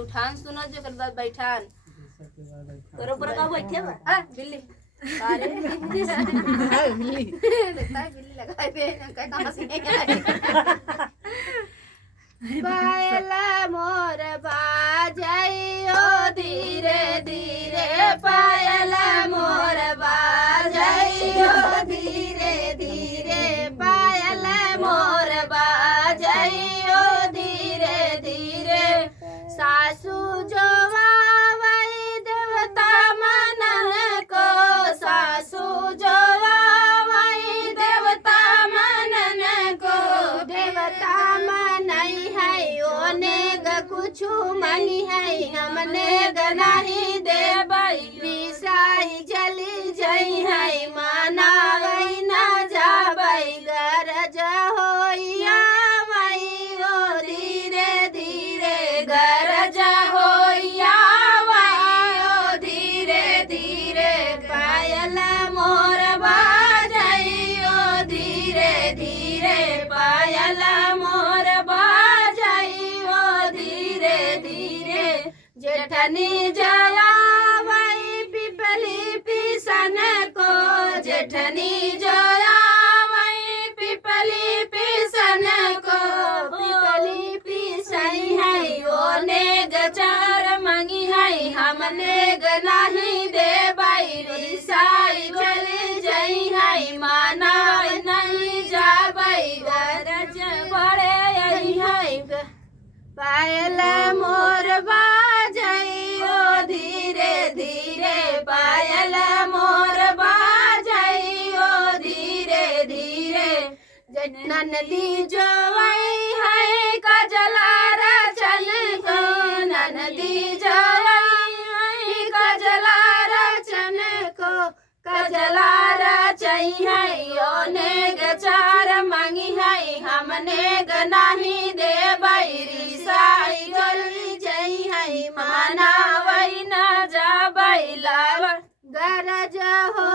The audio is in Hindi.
उठान सुनो जो कर बाद बैठान करो पर का बैठे बा आ बिल्ली अरे बिल्ली देखता है बिल्ली लगा दे कहाँ से आई पायला मोर बाजाइयो धीरे धीरे पायला मोर बाजाइयो धीरे धीरे पायला मोर बाजाइयो धीरे धीरे सासू जो वाई देवता मनन को सासू जो वाई देवता मनन को देवता मनई है ओने ग कुछ मनी है हमने ग नहीं दे साई चली जई है माना गई ना जाबई गरज होइया वही ओ धीरे धीरे गरज होइया वही ओ धीरे धीरे पायल मोर बाजइयो धीरे धीरे पायल मोर बाजइयो धीरे धीरे जेठनी जया वही पिपली पिसन को जेठनी जया वही पिपली पिसन को पिपली पिसई है ओने गचार मंगी है हमने ग नहीं दे बैरी साई चली जई है माना नहीं जाबई गरज बड़े यही है पायल मोर बाजइयो धीरे धीरे पायल मोर बाजइयो धीरे धीरे ननदी जो वही है कजला रचन को ननदी जो वही है कजला रचन को कजला रचई है ओने गचार मंगी है हमने ग नहीं दे बैरी साई चली जई है माना वही न जा बैला गरज हो